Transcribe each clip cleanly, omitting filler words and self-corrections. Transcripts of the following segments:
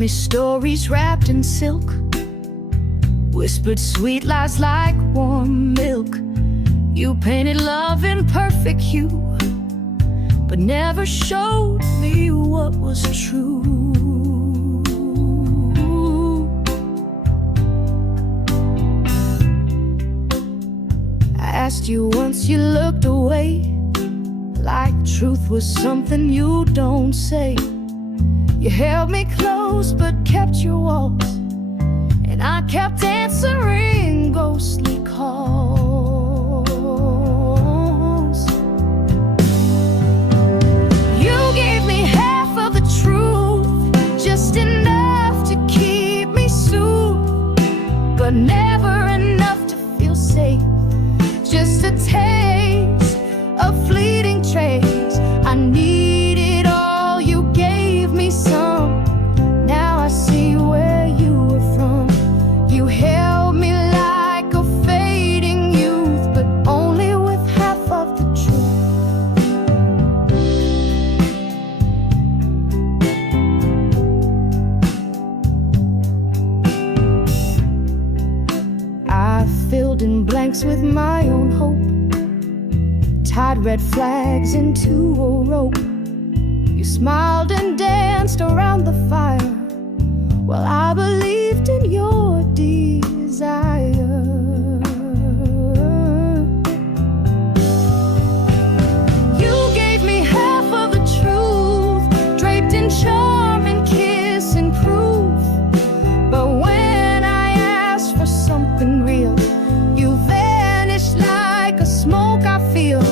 me stories wrapped in silk, whispered sweet lies like warm milk. You painted love in perfect hue, but never showed me what was true. I asked you once, you looked away, like truth was something you don't say. You held me close but kept your walls, and I kept answering ghostly calls. You gave me half of the truth, just enough to keep me soothed, but never enough to feel safe. Just a taste of fleeting trace. I needed all, you gave me some. Now I see where you were from. You held me like a fading youth, but only with half of the truth. I filled in blanks with my own hope, tied red flags into a rope. You smiled and danced around the fire, while I believed in your desire. You gave me half of the truth, draped in charm and kiss and proof. But when I asked for something real, you vanished like a smoke I feel.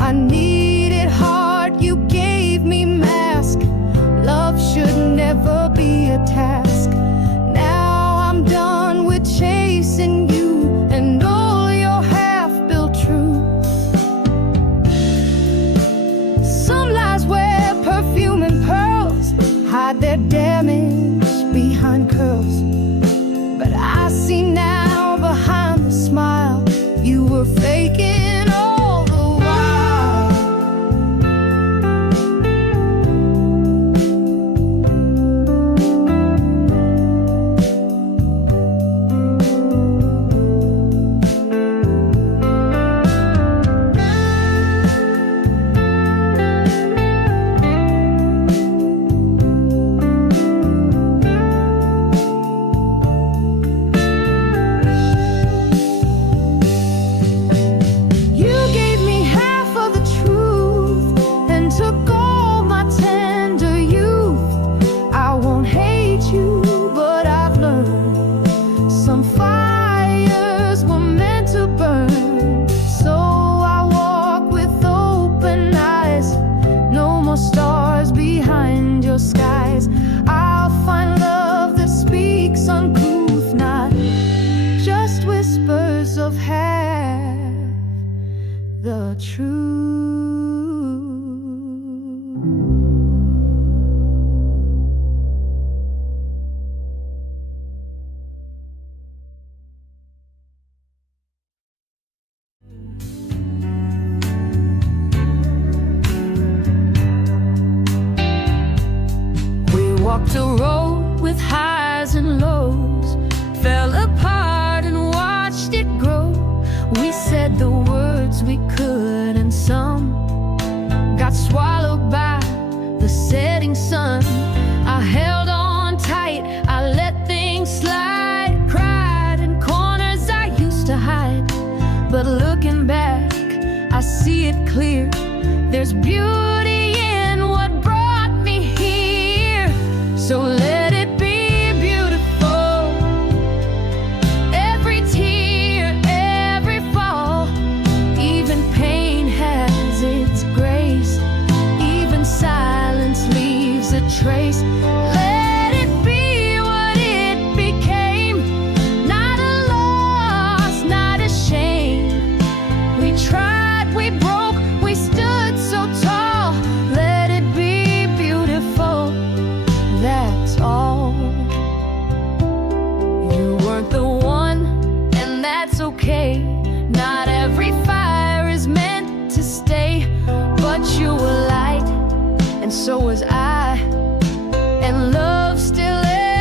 I needed heart, you gave me mask. Love should never be a task. Now I'm done with chasing you and all your half-built truth. Some lies wear perfume and pearls, hide their damage behind curls. But I see now behind the smile, you were faking all the while. Skies, I'll find love that speaks uncouth, not just whispers of half the truth. Walked a road with highs and lows, fell apart and watched it grow. We said the words we could, and some got swallowed by the setting sun. I held on tight, I let things slide, cried in corners I used to hide. But looking back, I see it clear. There's beauty in what brought me here. So let it be beautiful. Every tear, every fall, even pain has its grace. Even silence leaves a trace. Let it be what it became. Not a loss, not a shame. We tried, we broke, we stood so tall. Let it be beautiful. That's all. You weren't the one, and that's okay. Not every fire is meant to stay, but you were light, and so was I, and love still is.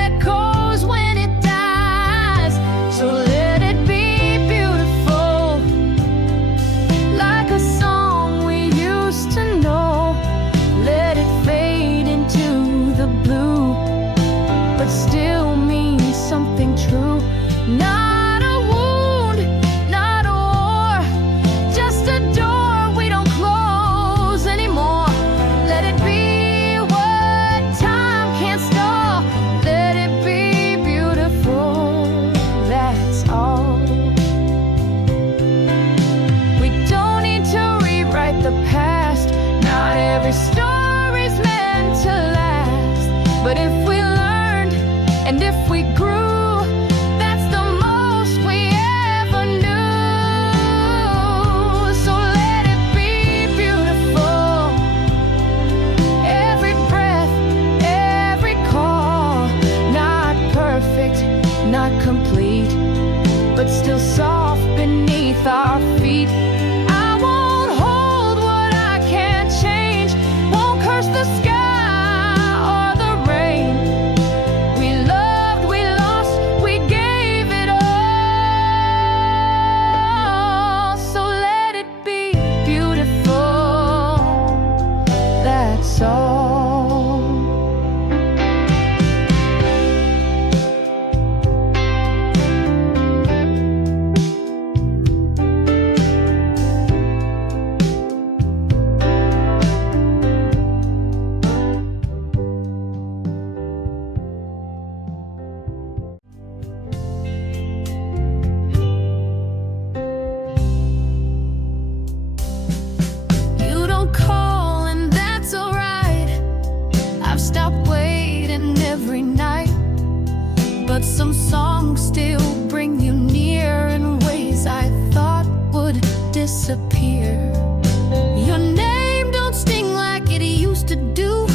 still soft beneath our feet. I won't hold what I can't change, won't curse the sky or the rain. We loved, we lost, we gave it all. So let it be beautiful, that's all. But some songs still bring you near in ways I thought would disappear. Your name don't sting like it used to do,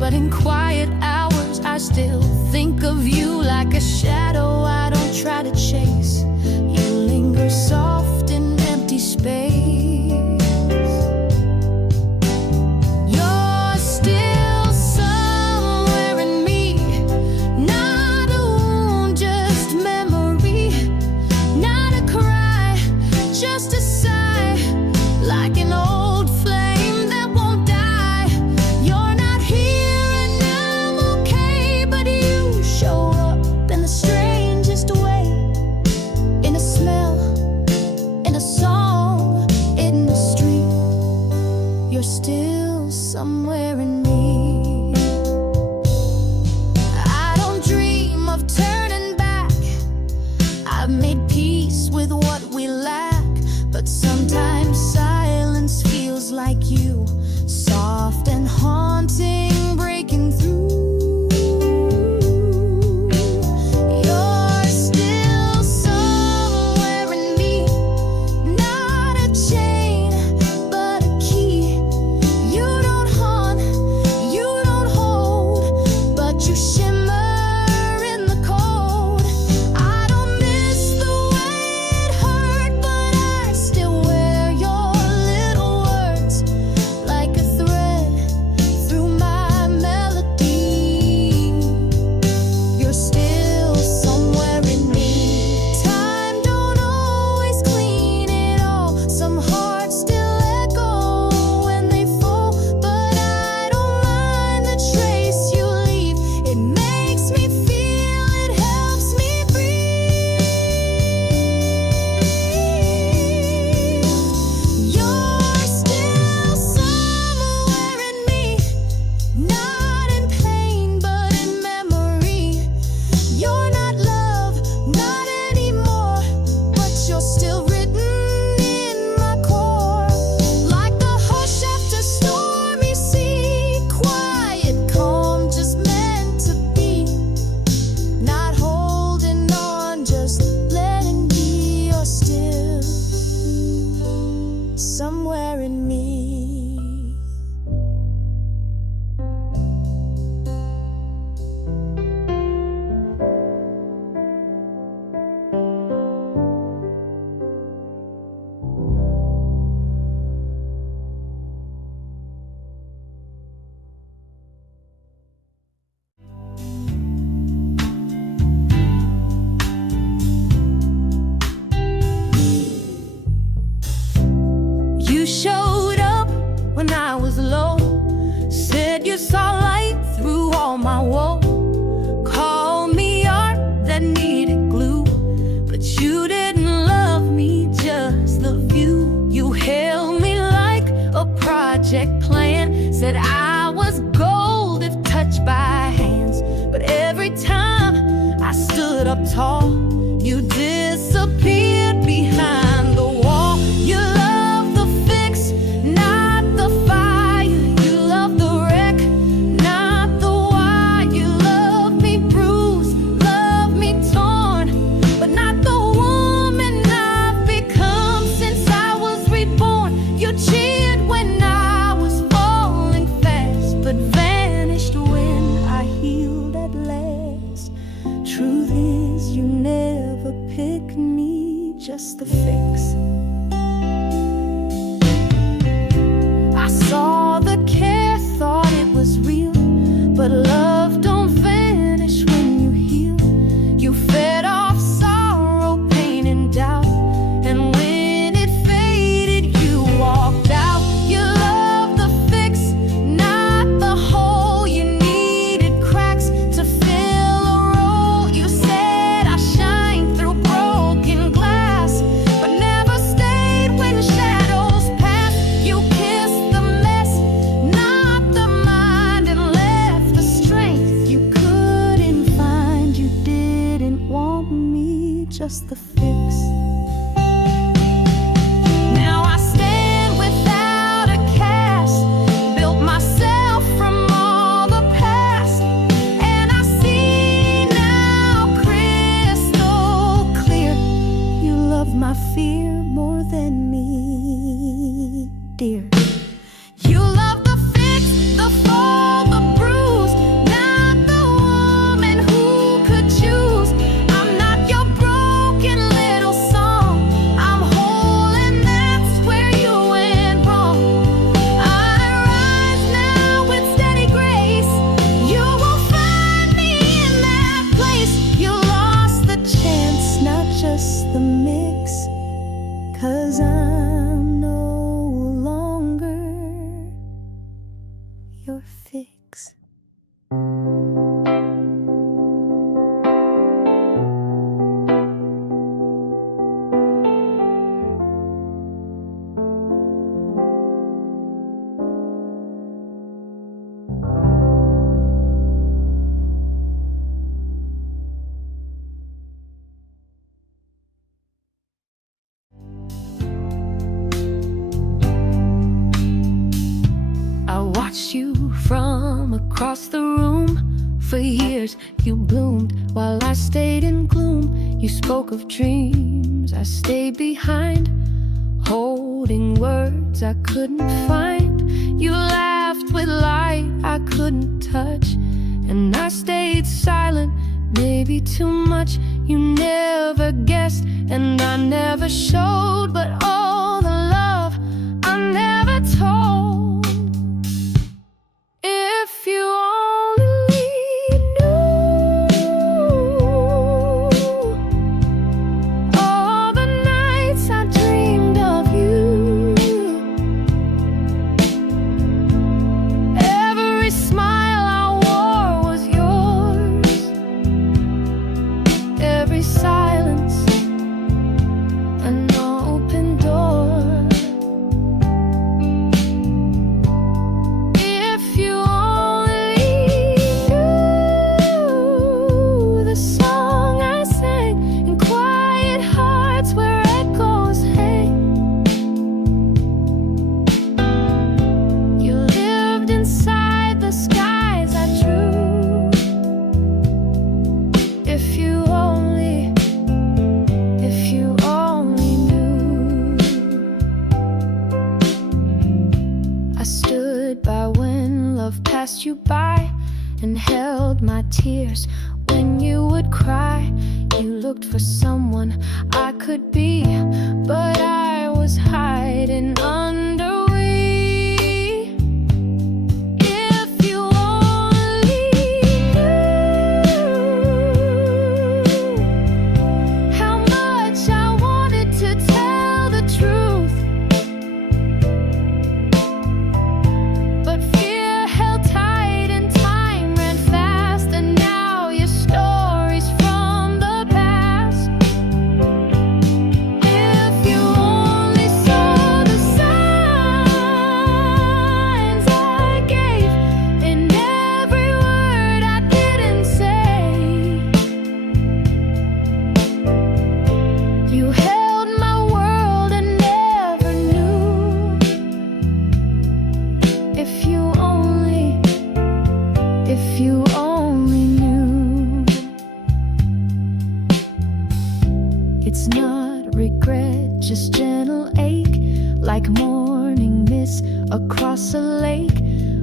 but in quiet hours I still think of you like a shadow I don't try to chase. You linger soft in empty space. You're still somewhere in me. I don't dream of turning back. I've made peace with what we lack, but sometimes silence feels like you, soft and haunting, breaking through. Somewhere in me. Showed up when I was low, said you saw light through all my woe. Called me art that needed glue, but you didn't love me, just the view. You held me like a project plan, said I was gold if touched by hands. But every time I stood up tall, you disappeared behind the wall. You cheered when I was falling fast. just the fix. I saw the care, thought it was real, but love don't vanish when you heal. You fed off sorrow, pain, and doubt, and when it faded, you walked out. You loved the fix, not the hole. You needed cracks to fill a role. You said I shine through broken glass, but never stayed when shadows passed. You kissed the mess, not the mind, and left the strength you couldn't find. You didn't want me, just the fix. Now I stand without a cast, built myself from all the past, and I see now crystal clear. You love my fear more than me, dear. You love the fix, the fall, the bruise, not the woman who could choose. I'm not your broken little song. I'm whole, and that's where you went wrong. I rise now with steady grace. You will find me in that place. You lost the chance, not just the mix, 'cause I'm no longer your fix. I watched you from across the room. For years you bloomed while I stayed in gloom. You spoke of dreams, I stayed behind, holding words I couldn't find. You laughed with light I couldn't touch, and I stayed silent, maybe too much. You never guessed, and I never showed, but all the love I never told. If you only knew all the nights I dreamed of you, every smile I wore was yours, every silence an open door. If you only knew the song I sang in quiet hearts where echoes hang. You lived inside the skies I drew. If you only knew. I stood by when love passed you by, and held my tears when you would cry. You looked for someone I could be, but I was hiding under we. If you only knew how much I wanted to tell the truth, but fear held tight and time ran fast, and now your story's from the past. If you only saw the signs I gave in every word I didn't say. You held my world and never knew. If you only knew. It's not regret, just gentle ache, like morning mist across a lake.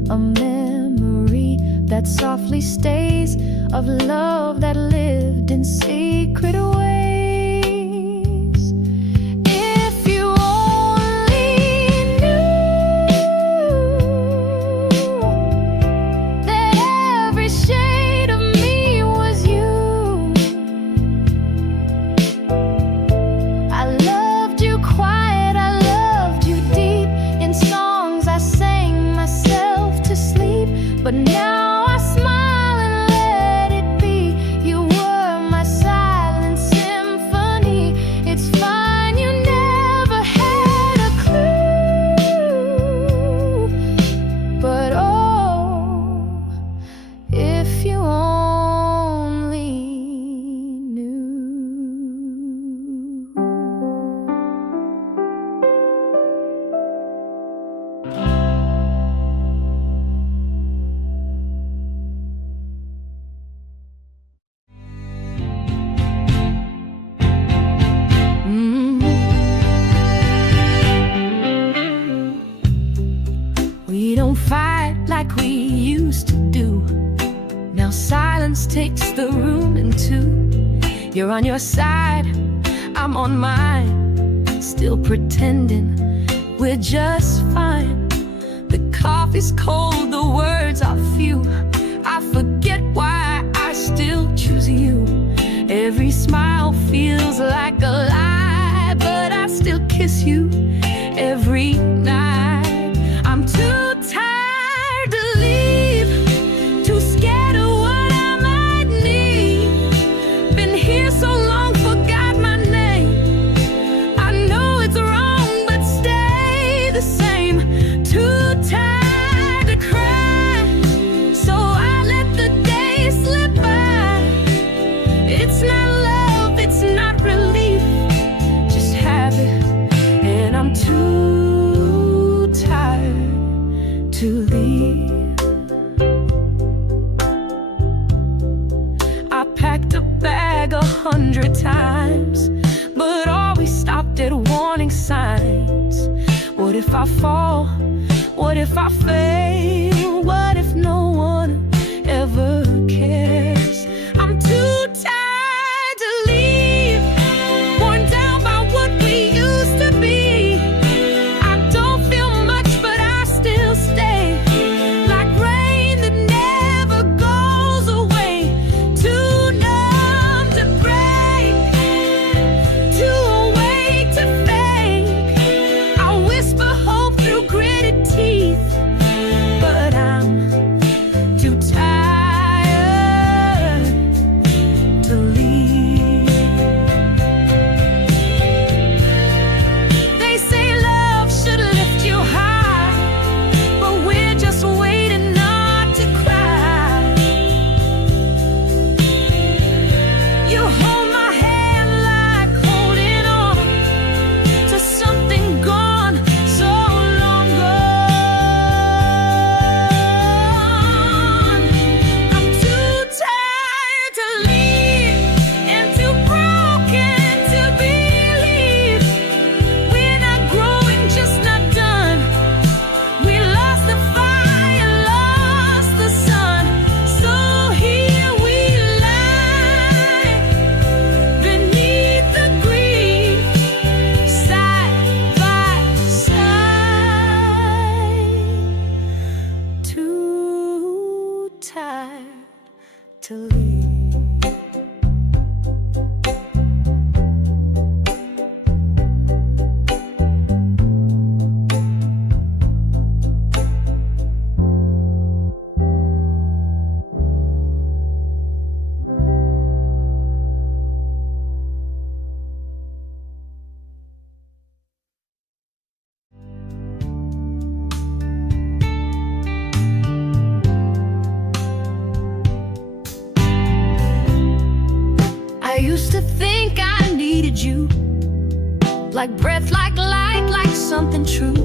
A memory that softly stays, of love that lived in secret ways. silence takes the room in two. You're on your side, I'm on mine, still pretending we're just fine. The coffee's cold, the words are few. I forget why I still choose you. Every smile feels like a lie, but I still kiss you every night. I'm too tired to leave, too scared of what I might need. Been here so long, forgot my name. I know it's wrong, but stay the same. Too tired to cry, so I let the days slip by. It's not love, it's not relief, just habit, and I'm too tired to leave. I packed a bag 100 times, but always stopped at warning signs. What if I fall? What if I fail? What if no one ever cares? I'm too tired to leave, worn down by what we used to be. I don't feel much, but I still stay, like rain that never goes away. Too numb to break, too awake to fake. I whisper hope through gritted teeth, but I'm too tired to leave. They say love should lift you high, but we're just waiting not to cry. You hold my hand like holding on to something gone, so long gone. I'm too tired to leave and too broken to believe. We're not growing, just not done. We lost the fire, lost the sun. So here we lie beneath the grief, side by side. Too tired to leave. I used to think I needed you, like breath, like light, like something true.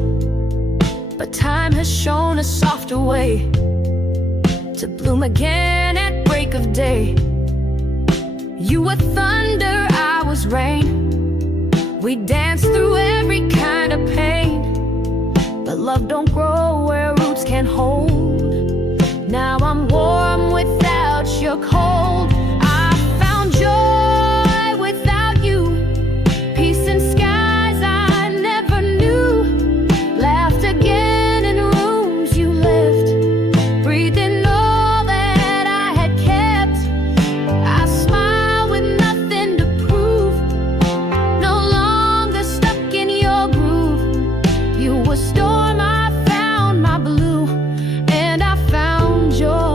But time has shown a softer way to bloom again at break of day. You were thunder, I was rain. We danced through every kind of pain, but love don't grow where roots can't hold. Now I'm warm without your cold. I found joy without you, peace in skies I never knew. Laughed again in rooms you left, breathing all that I had kept. I smile with nothing to prove, no longer stuck in your groove. You were storm, I found my blue, and I found joy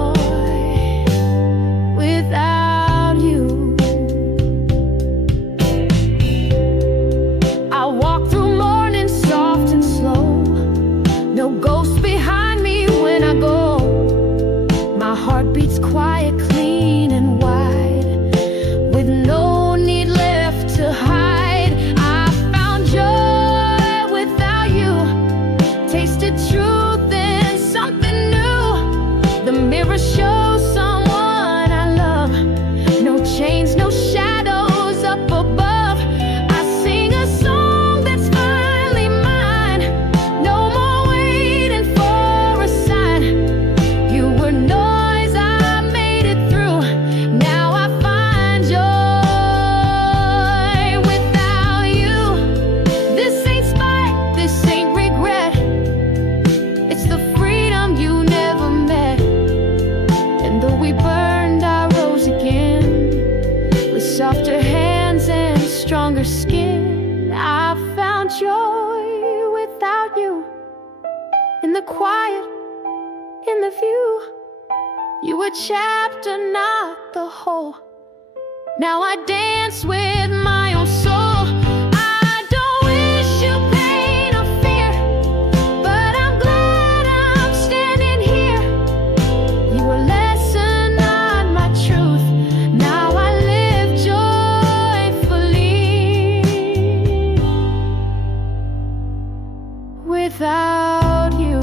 found joy without you. In the quiet, in the view, you were chapter, not the whole. Now I dance with my own soul. I don't wish you pain or fear, but I'm glad I'm standing here. You were lesson, not my truth. Now I live joyfully without you.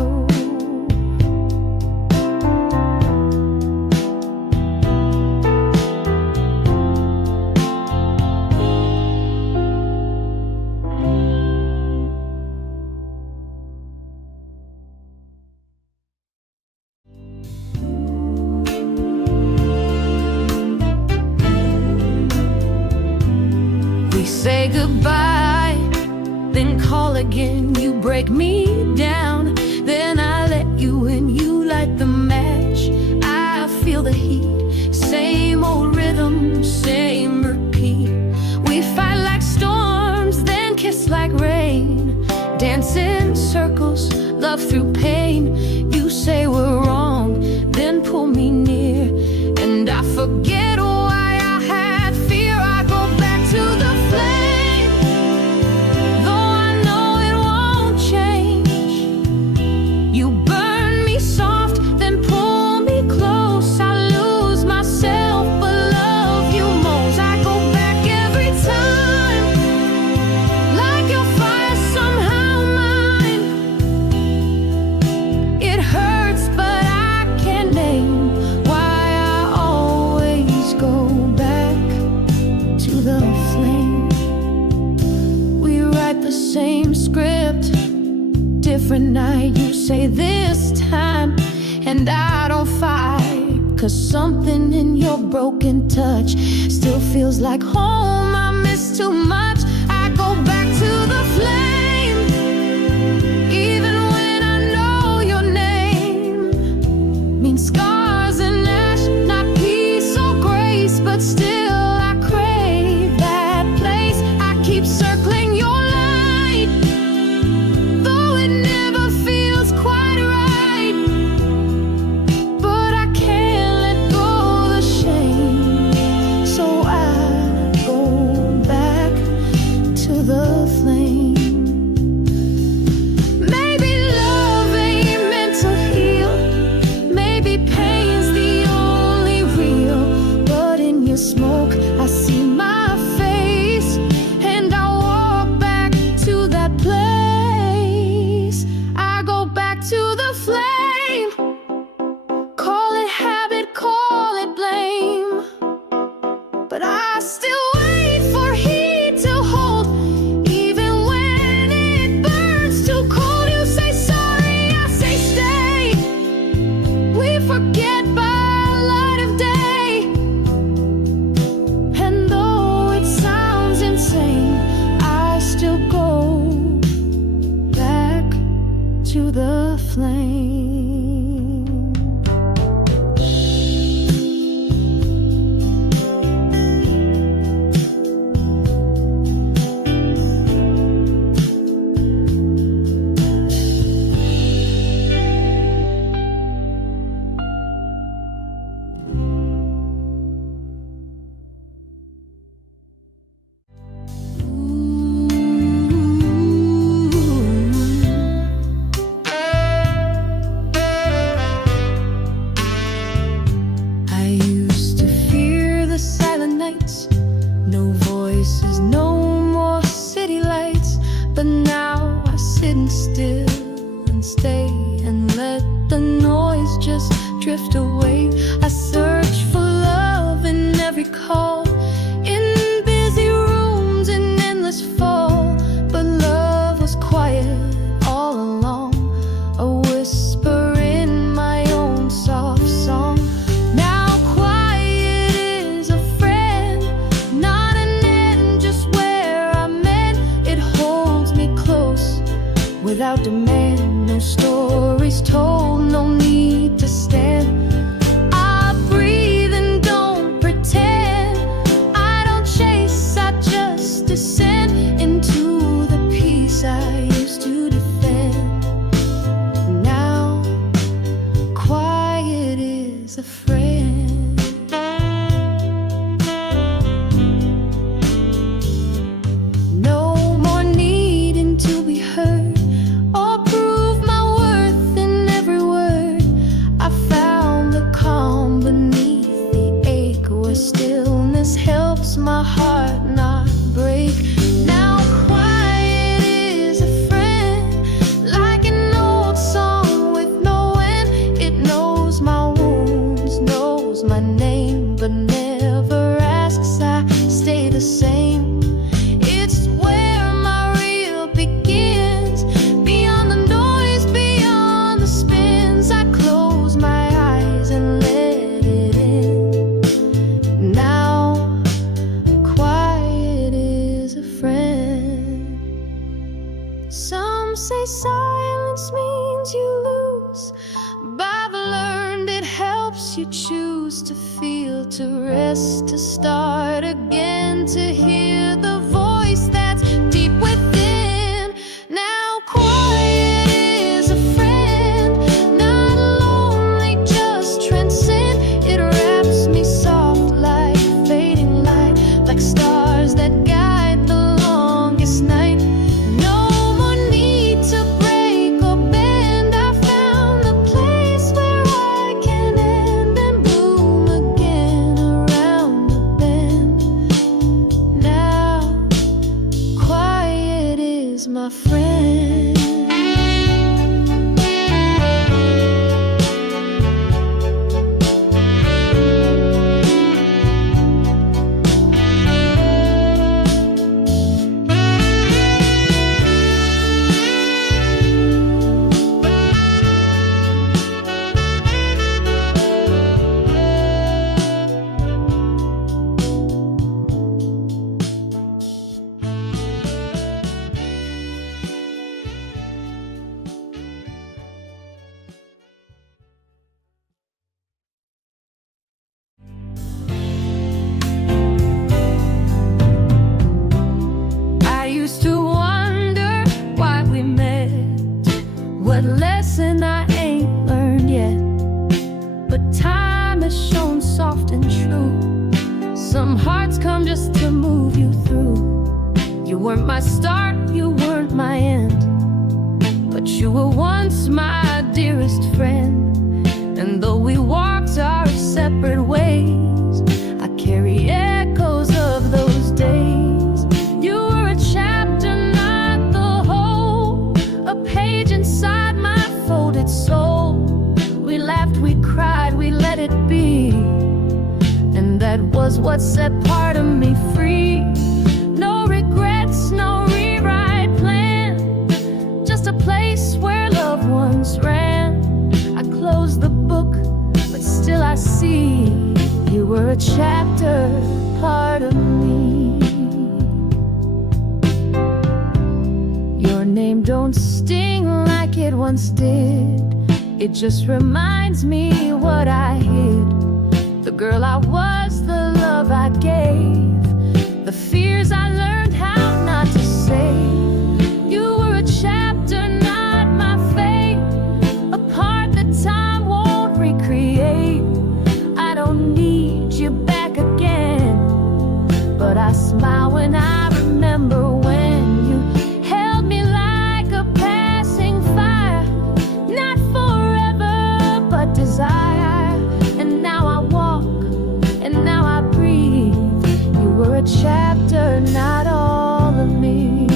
We say goodbye, then call again. You break me down, then I let you in. You light the match, I feel the heat. Same old rhythm, same repeat. We fight like storms, then kiss like rain. Dance in circles, love through pain. You say we're wrong, then pull me near, and I forget why I had fear. I go back to the flame, though I know it won't change. You burn me soft, then pull me close. I lose myself, but love you most. I go back every time, like your fire somehow mine. It hurts, but I can't name why I always go back to the flame. We write the same script, different night. You say this time, and I don't fight, 'cause something in your broken touch still feels like home. I miss too much. I go back to the flame, even when I know your name. Means scars and ash, not peace or grace, but still I crave that place. I keep circling your light, though it never feels quite right. But I can't let go the shame, so I go back to the flame. Maybe love ain't meant to heal, maybe pain's the only real. But in your smoke I see my face, and I walk back to that place. I go back to the flame, call it habit, call it blame, but I still wait for heat to hold, even when it burns too cold. You say sorry, I say stay. We forget by light of day, and though it sounds insane, I still go back to the flame. I used to fear the silent nights, no voices, no more city lights. But now I sit still and stay and let the noise just drift away. I search for love in every call, in busy rooms, in endless fall. But love was quiet all along, a whisper in my own soft song. Now quiet is a friend, not an end, just where I'm meant. It holds me close without demand. No stories told, no need to stand. I breathe and don't pretend. I don't chase, I just descend into the peace Some say silence means you lose, but I've learned it helps you choose to feel, to rest, to start again, to hear the voice that's deep within. Now quiet is a friend, not lonely, just transcend. It wraps me soft like fading light, like stars that guide the longest night. No more need to break or bend. I found a place where I can end and bloom again around the bend. Now quiet is my friend. I used to wonder why we met, what lesson I ain't learned yet. But time has shown soft and true. Some hearts come just to move you through. You weren't my start, you weren't my end, but you were once my dearest friend. And though we walked our separate ways, I carry echoes of those days. You were a chapter, not the whole, a page inside my folded soul. We laughed, we cried, we let it be, and that was what set part of me free. No regrets, no rewrite plan, just a place where loved ones ran. I closed the book, but still I see you were a chapter, part of me. Your name don't sting like it once did. It just reminds me what I hid, the girl I was, the love I gave, the fears I learned how not to say. You were a chapter, not my fate, a part that time won't recreate. I don't need you back again, but I smile when I remember when you held me like a passing fire, not forever, but desire. And now I walk, and now I breathe. You were a chapter, not all of me.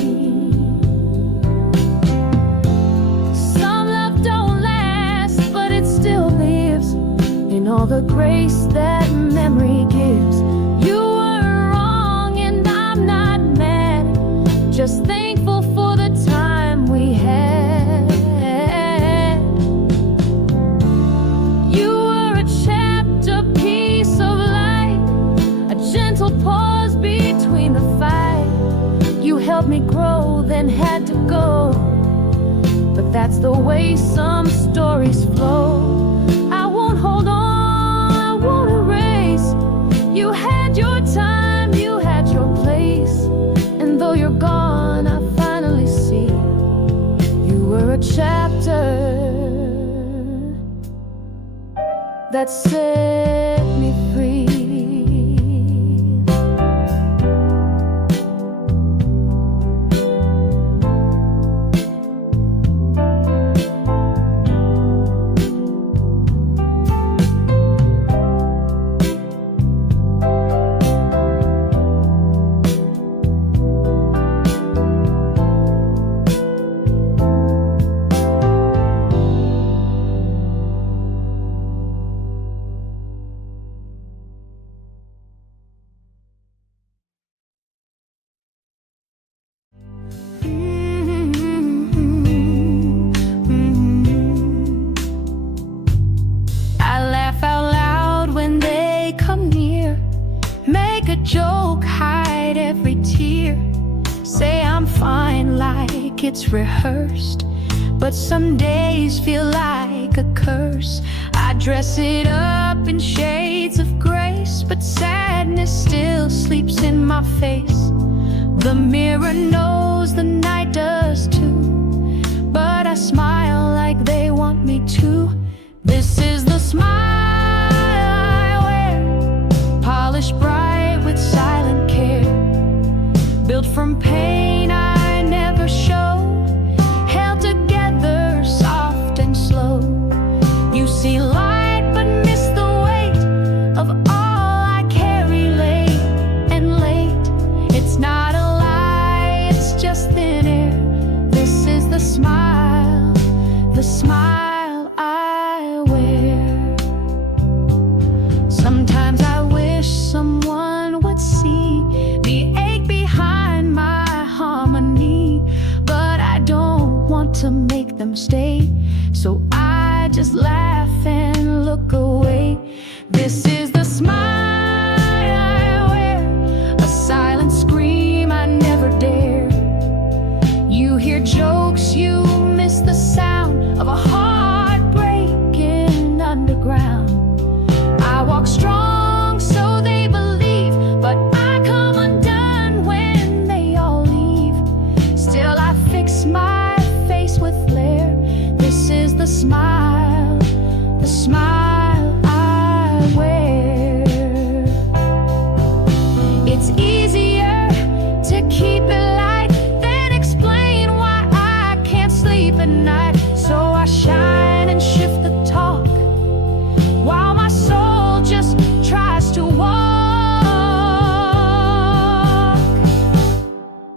Some love don't last, but it still lives in all the grace that memory gives. You were wrong, and I'm not mad, just thankful for the time we had. You were a chapter, piece of light, a gentle pause between the fight. You helped me grow, then had to go, but that's the way some stories flow. I won't hold on, I won't erase. You had your time, you had your place, and though you're gone, I finally see you were a chapter that set me free. it's rehearsed, but some days feel like a curse. I dress it up in shades of grace, but sadness still sleeps in my face. The mirror knows the night does too, but I smile like they want me to. This is the smile I wear, polished bright with silent care, built from pain I never show, held together soft and slow. You see light but miss the weight of all I carry late and late. It's not a lie, it's just thin air. This is the smile I wear. Sometimes I wish someone would see the ache behind my harmony, but I don't want to make them stay, so I just laugh and look away. This is the smile I wear, a silent scream I never dare. You hear jokes, you miss the sound of a heart breaking underground. I walk strong so they believe, but I come undone when they all leave. Still I fix my face with flair. This is the smile I wear. It's easier to keep it light than explain why I can't sleep at night. So I shine and shift the talk, while my soul just tries to walk.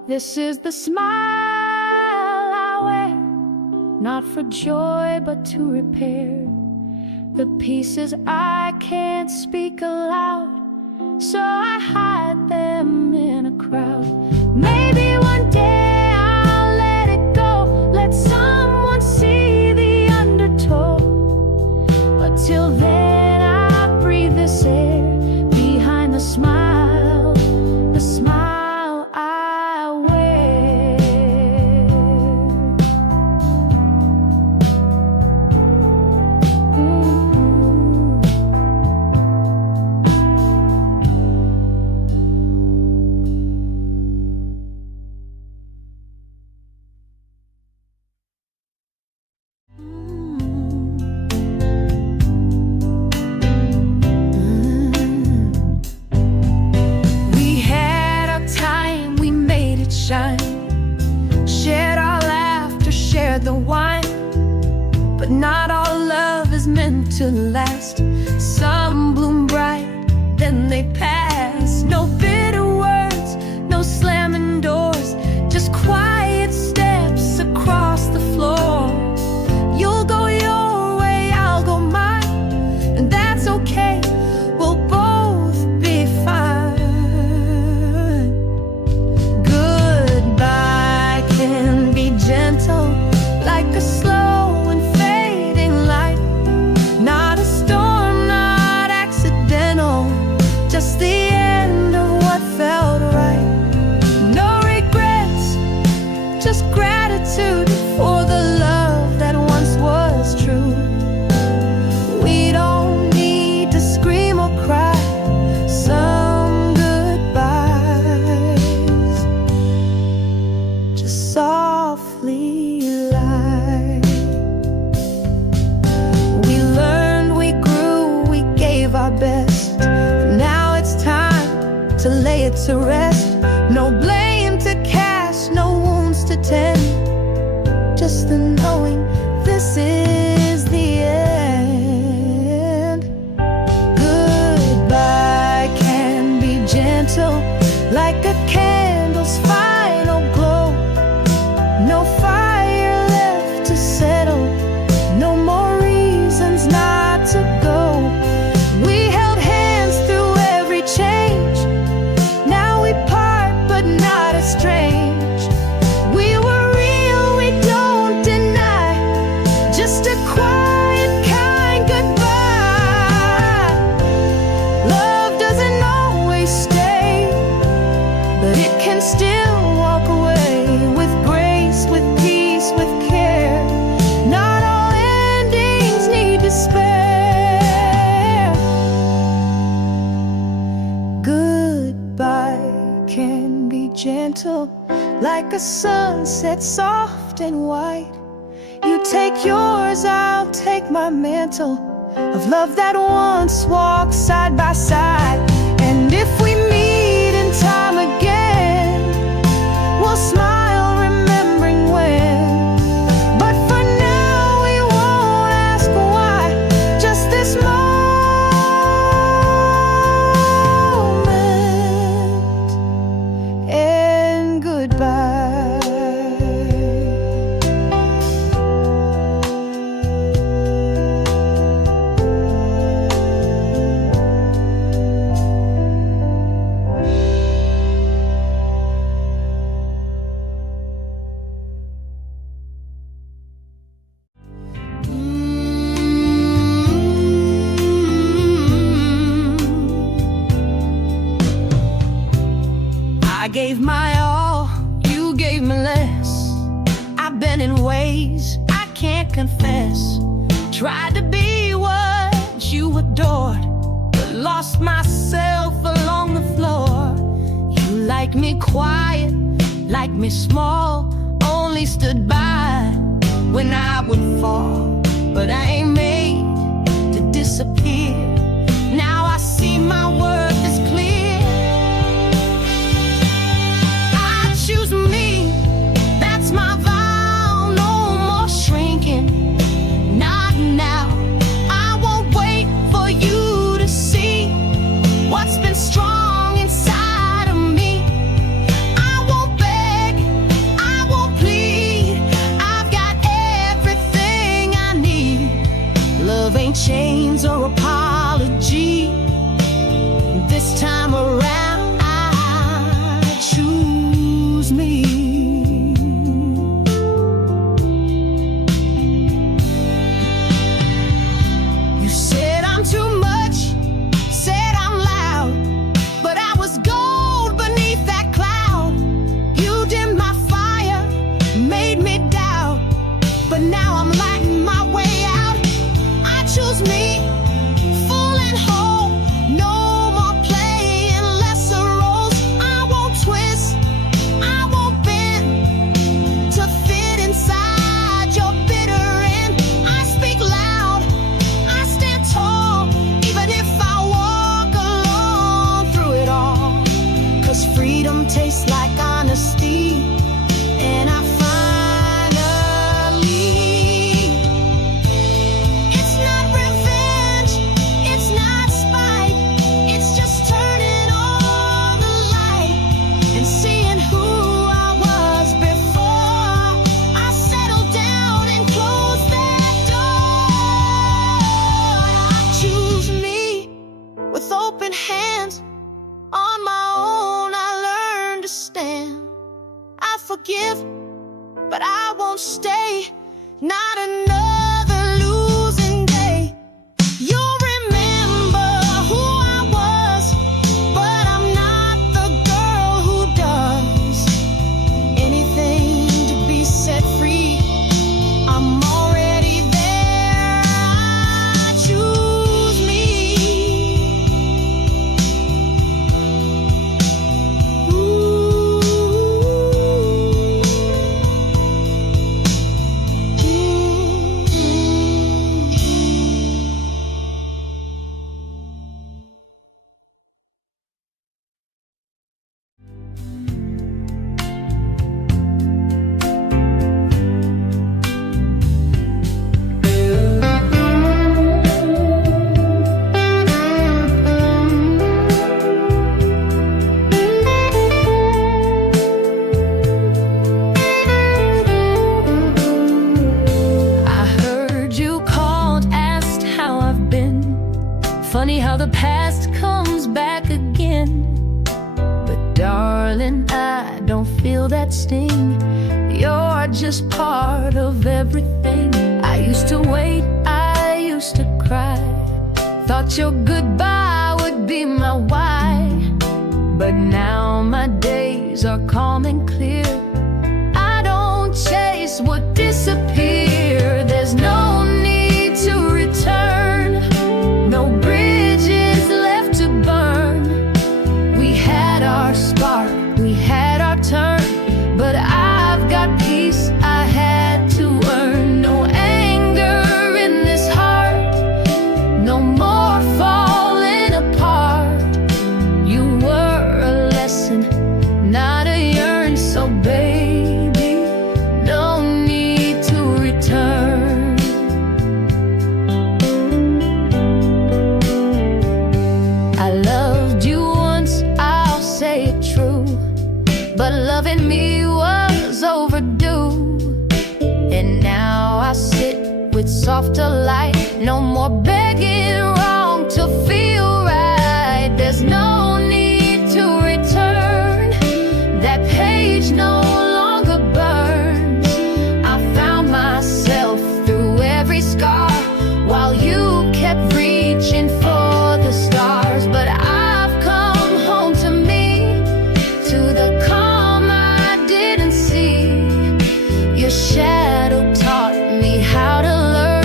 This is the smile I wear, not for joy but to repair the pieces I can't speak aloud, so I hide them in a crowd. Maybe one day I'll let it go, let someone see the undertow, but till then I breathe this air behind the smile I wear. We had our time, we made it shine, shared our laughter, shared the wine, but not all love is meant to last. Some bloom bright, then they pass. No bitter words, no slamming doors, just quiet steps across the floor. You'll go your way, I'll go mine, and that's okay, we'll both be fine. Goodbye can be gentle, like a slow and fading light. Not a storm, not accidental, just the end of what felt right. No regrets, just gratitude for the love that once was true. We don't need to scream or cry some goodbyes, just softly lie. We learned, we grew, we gave our best. Now it's time to lay it to rest. No blame to cast, no wounds to tend, just the knowing this is the end. Goodbye can be gentle, like a candle's final glow. No fire left to settle, no more reasons not to go. We held hands through every change, now we part but not estranged. We were real, we don't deny, just a quiet kind goodbye. Love doesn't always stay, but it can still walk away with grace, with peace. like a sunset, soft and white. You take yours, I'll take my mantle of love that once walked side by side. And if we meet in time again, we'll smile remembering when. But for now we won't ask why, just this moment and goodbye. I gave my all, you gave me less. I've been in ways I can't confess. Tried to be what you adored, but lost myself along the floor. You like me quiet, like me small, only stood by when I would fall. But I ain't made to disappear. Now I see my worth is clear. Choose me, that's my vow, no more shrinking, not now. I won't wait for you to see what's been strong inside of me. I won't beg, I won't plead, I've got everything I need. Love ain't chains or apology. This time around I choose me. You said I'm too much, said I'm loud, but I was gold beneath that cloud. You dimmed my fire, made me doubt, but now I'm lighting my way out. I choose me, full and whole, no more playing lesser roles. I won't twist, I won't bend to fit inside your bitter end. I speak loud, I stand tall, even if I walk alone through it all. 'Cause freedom tastes like honesty, and I finally, it's not revenge, it's not spite, it's just turning on the light and seeing who I was before I settled down and closed that door. I choose me with open hands. On my own I learned to stand. I forgive, but I won't stay. Not another losing day. You'll remember who I was, but I'm not the girl who does anything to be set free. I'm already there. I choose me. I heard you called, asked how I've been. Funny how the past comes back again. But darling, I don't feel that sting. You're just part of everything. I used to wait, I used to cry. Thought your goodbye would be my why. But now my days are calm and clear. I don't chase what disappear. There's no need to return, no bridges left to burn. We had our spark, we had our turn, but I softer light. No more begging wrong to feel right. There's no need to return. That page no longer burns. I found myself through every scar, while you kept reaching for the stars. But I've come home to me, to the calm I didn't see. Your shadow taught me how to learn.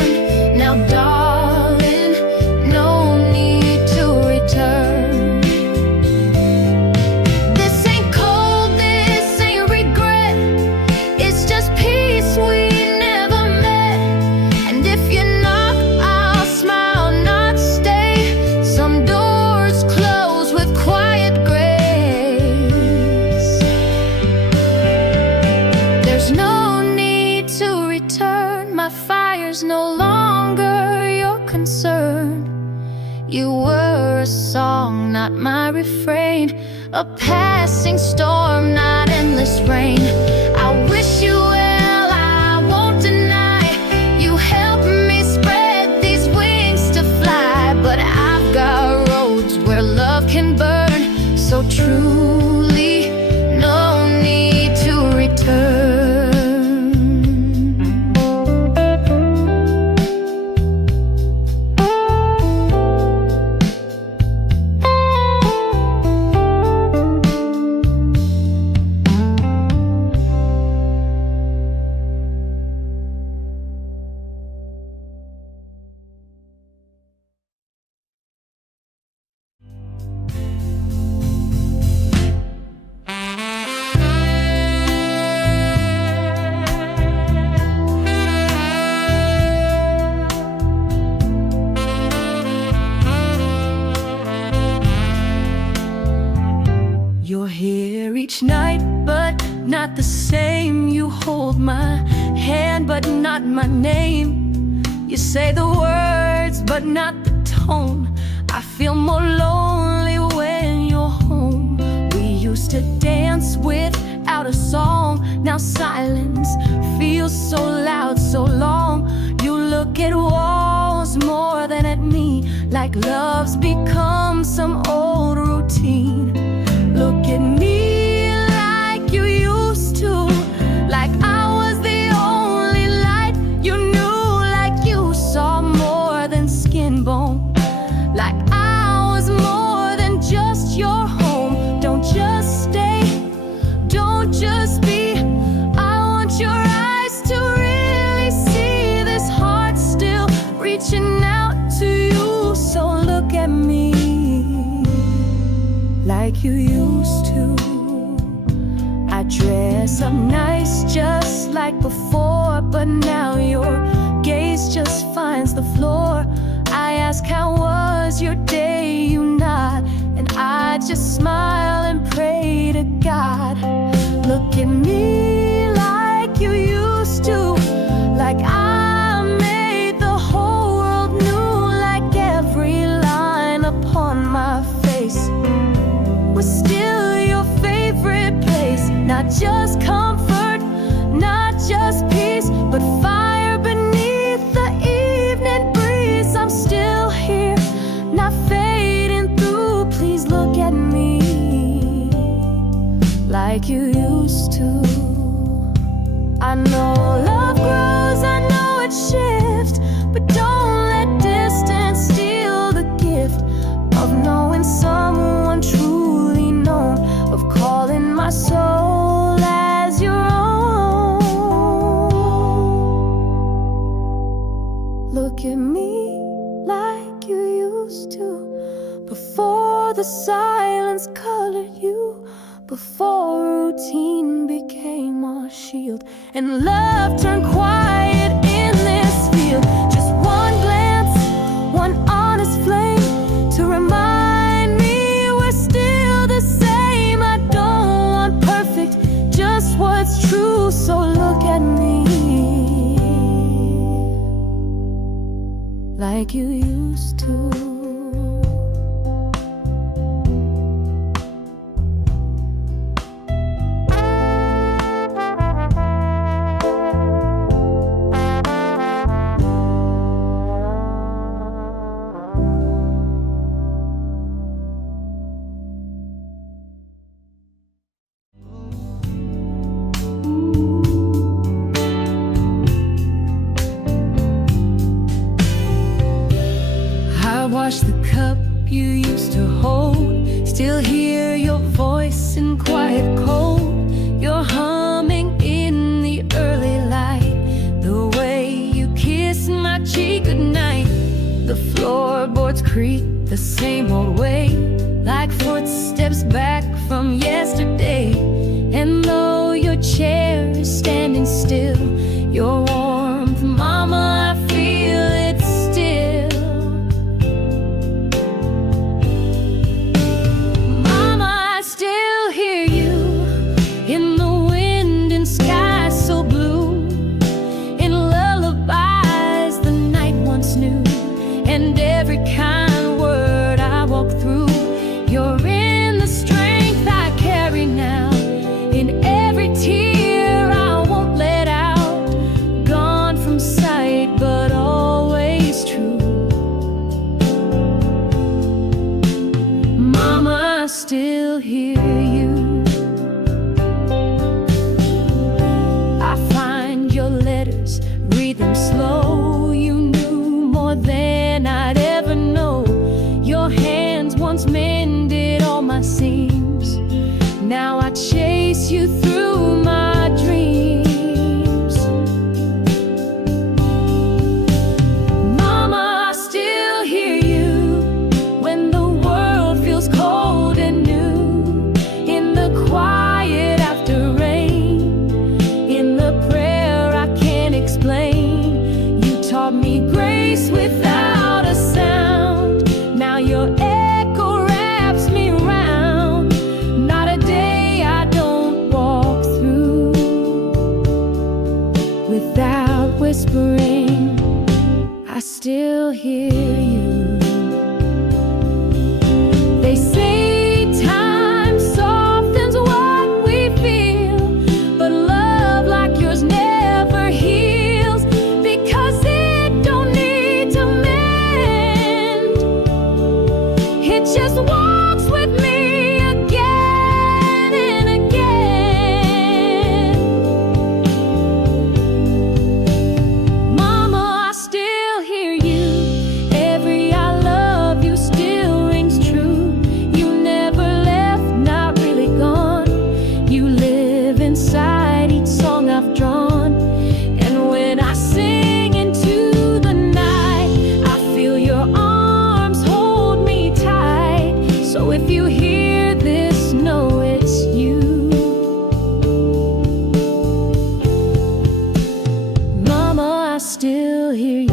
Now darling, no need to return. This ain't cold, this ain't regret. It's just peace we never met. And if you knock, I'll smile, not stay. Some doors close with quiet grace. There's no need to return. My fire's no longer your concern. You were a song, not my refrain. A passing storm, not endless rain. I wish you well, I won't deny. You helped me spread these wings to fly. But I've got roads where love can burn so truly. No need to return. You're here each night, but not the same. You hold my hand, but not my name. You say the words, but not the tone. I feel more lonely when you're home. We used to dance without a song. Now silence feels so loud, so long. You look at walls more than at me, like love's become some old routine. Look at me like you used to, like I was the only light you knew, like you saw more than skin bone, like I was more than just your home. Don't just stay, don't just be. I want your eyes to really see this heart still reaching out to you. So look at me like you used to. I dress up nice just like before, but now your gaze just finds the floor. I ask how was your day, you nod, and I just smile and pray to God. Look at me like you used to, like I made the whole world new, like every line upon my face was still your favorite place. Not just comfort, not just peace, but fire beneath the evening breeze. I'm still here, not fading through. Please look at me like you used to. I know love grows, I know it shifts, but don't let distance steal the gift of knowing someone truly known, of calling my soul as your own. Look at me like you used to, before the silence colored you, before routine became our shield, and love turned quiet in this field. Just one glance, one honest flame to remind me we're still the same. I don't want perfect, just what's true. So look at me like you used to. wash the cup you used to hold. Still hear your voice in quiet cold. You're humming in the early light, the way you kiss my cheek goodnight. The floorboards creak the same old way, like footsteps back from yesterday. And though your chair is standing still, your warmth, mama, I feel it still. Mama, I still hear you in the wind and sky so blue, in lullabies the night once knew, and every kind word I walk through. You're in the strength I carry now, in every tear I won't let out. Gone from sight but always true. Mama, I still hear you. I find your letters, read them slow. You knew more than I'd ever know. Your hands once mended all my seams. Now I chase you through my dreams. Mama, I still hear you when the world feels cold and new. In the quiet after rain, in the prayer I can't explain. You taught me grace without a sound. Now your echo wraps me round. Not a day I don't walk through without whispering, I still hear you. They say time softens what we feel, but love like yours never heals, because it don't need to mend. It just walks with me again and again. Mama, I still hear you. Every I love you still rings true. You never left, not really gone. You live inside each song I've drawn. And when I sing into the night, I feel your arms hold me tight. So if you hear this, know it's you. Mama, I still hear you.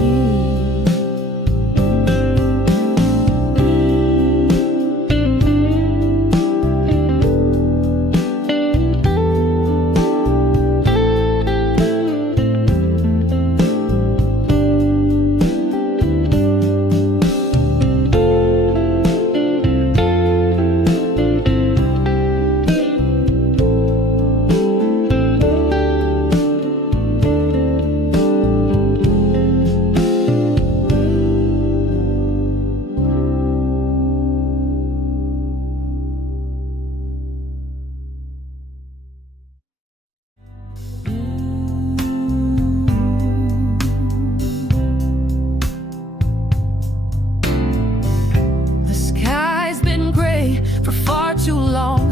The sky's been gray for far too long,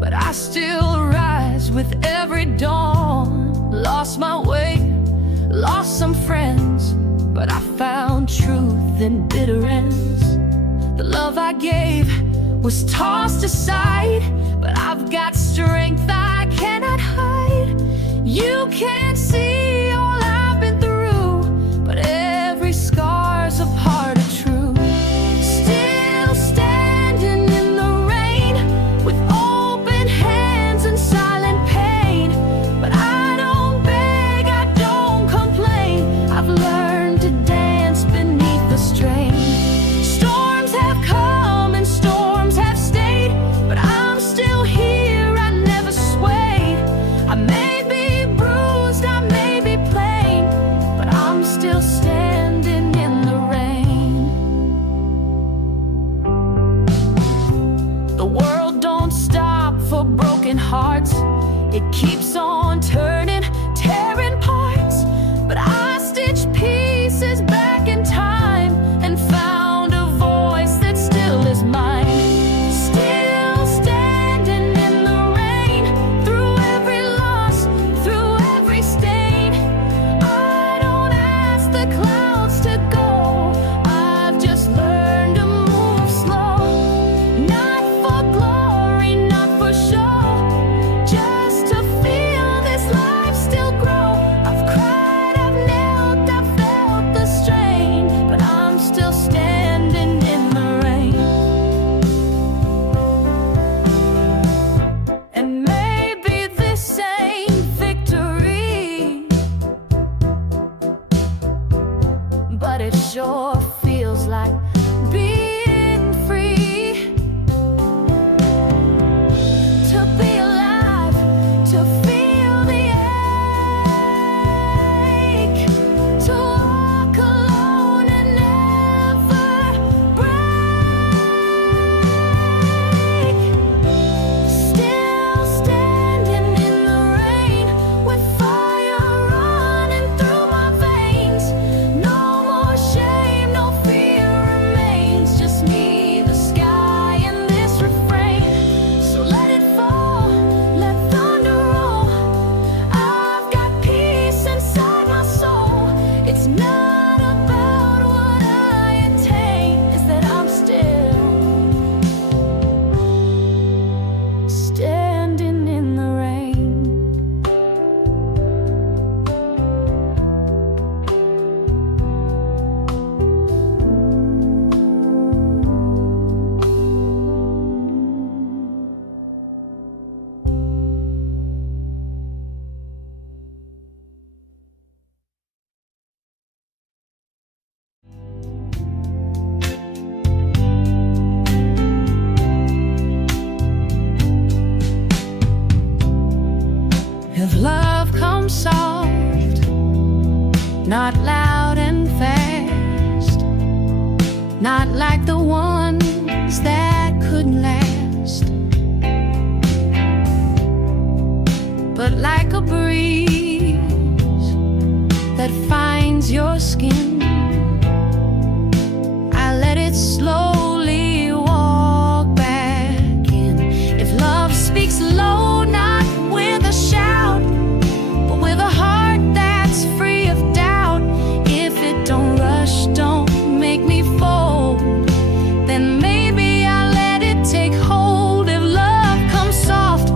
but I still rise with every dawn. Lost my way, lost some friends, but I found truth in bitter ends. The love I gave was tossed aside, but I've got strength I cannot hide. You can't see all I've been through, but every scar's a part of truth. Still standing in the rain with open hands and silent pain, but I don't beg, I don't complain. I've learned to dance beneath the strain. Storms have come and storms have stayed, but I'm still here, I never swayed. I may be bruised, I may be plain, but I'm still standing in the rain. The world don't stop for broken hearts. It keeps on turning, tearing parts, but I stitch pieces back in time and found a voice but it sure feels like being free. To be alive, to feel the ache, to walk alone and never break. Still standing in the rain, with fire running through my veins. No more shame, no fear remains, just me, the sky, and this refrain. So let it fall, let thunder roll. I've got peace inside my soul. It's not about what I attain, it's that I'm still standing in the rain. If love comes soft, not loud and fast, not like the ones that couldn't last, but like a breeze that finds your skin, I let it slowly walk back in. If love speaks low, not with a shout, but with a heart that's free of doubt. If it don't rush, don't make me fold, then maybe I'll let it take hold. If love comes soft,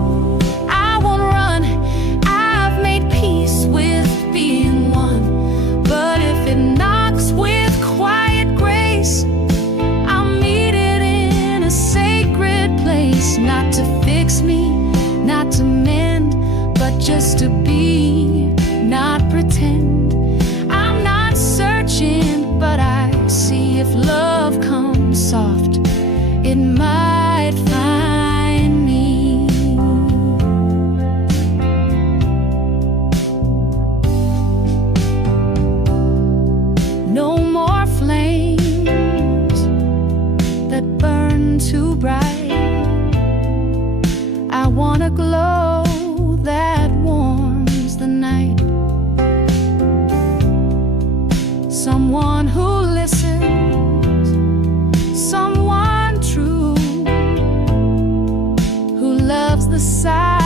I won't run. I've made peace with being one. But if it knocks with quiet grace, I'll meet it in a sacred place. Not to fix me, not to mend, but just to be, not pretend. I'm not searching, but I see if love comes soft, it might find me. No more flames that burn too bright. I want a glow that warms the night. Someone who listens, someone true, who loves the silence